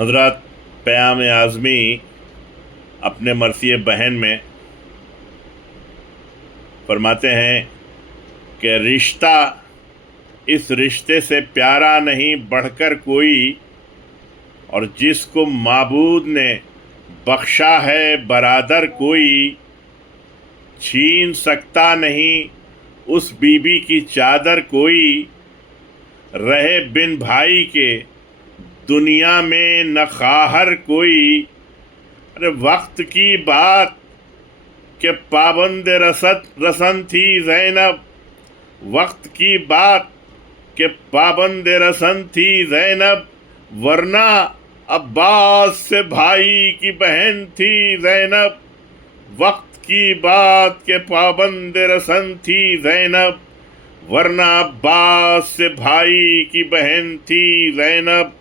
हज़रत क़याम आज़मी अपने मरसी बहन में फरमाते हैं कि रिश्ता इस रिश्ते से प्यारा नहीं बढ़कर कोई, और जिसको माबूद ने बख्शा है बरादर कोई, छीन सकता नहीं उस बीबी की चादर कोई, रहे बिन भाई के दुनिया में न ख़ाहर कोई। अरे वक्त की बात के पाबंद रसन थी ज़ैनब, वक्त की बात के पाबंद रसन थी ज़ैनब, वरना अब्बास से भाई की बहन थी ज़ैनब। वक्त की बात के पाबंद रसन थी ज़ैनब, वरना अब्बास से भाई की बहन थी ज़ैनब।